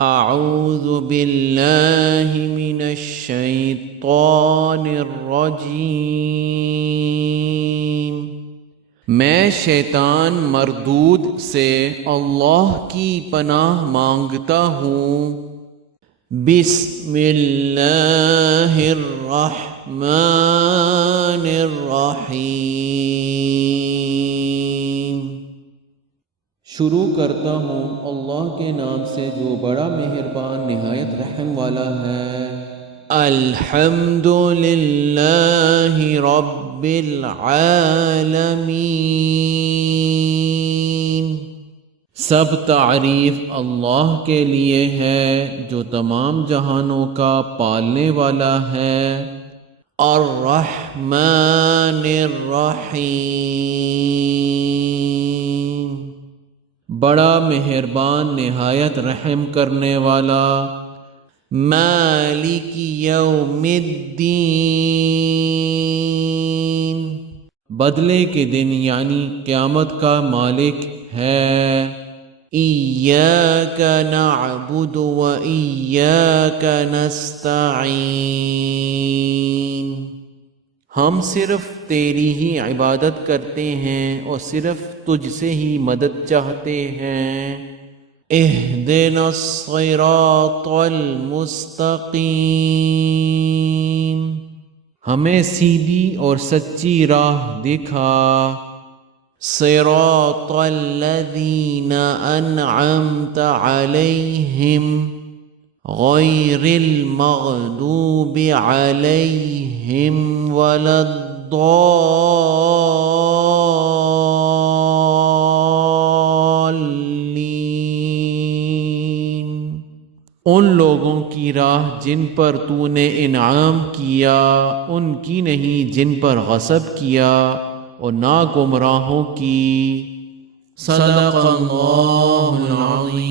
اعوذ باللہ من الشیطان الرجیم، میں شیطان مردود سے اللہ کی پناہ مانگتا ہوں۔ بسم اللہ الرحمن الرحیم، شروع کرتا ہوں اللہ کے نام سے جو بڑا مہربان نہایت رحم والا ہے۔ الحمد للہ رب العالمین، سب تعریف اللہ کے لیے ہے جو تمام جہانوں کا پالنے والا ہے۔ الرحمن الرحیم، بڑا مہربان نہایت رحم کرنے والا۔ مالک یوم الدین، بدلے کے دن یعنی قیامت کا مالک ہے۔ ایاک نعبد و ایاک نستعین، ہم صرف تیری ہی عبادت کرتے ہیں اور صرف تجھ سے ہی مدد چاہتے ہیں۔ اہدنا الصراط المستقیم، ہمیں سیدھی اور سچی راہ دکھا۔ صراط الذین انعمت علیہم غیر المغضوب علیہم ولا الضالین، ان لوگوں کی راہ جن پر تو نے انعام کیا، ان کی نہیں جن پر غصب کیا، اور نہ گمراہوں کی۔ صدق اللہ العظیم۔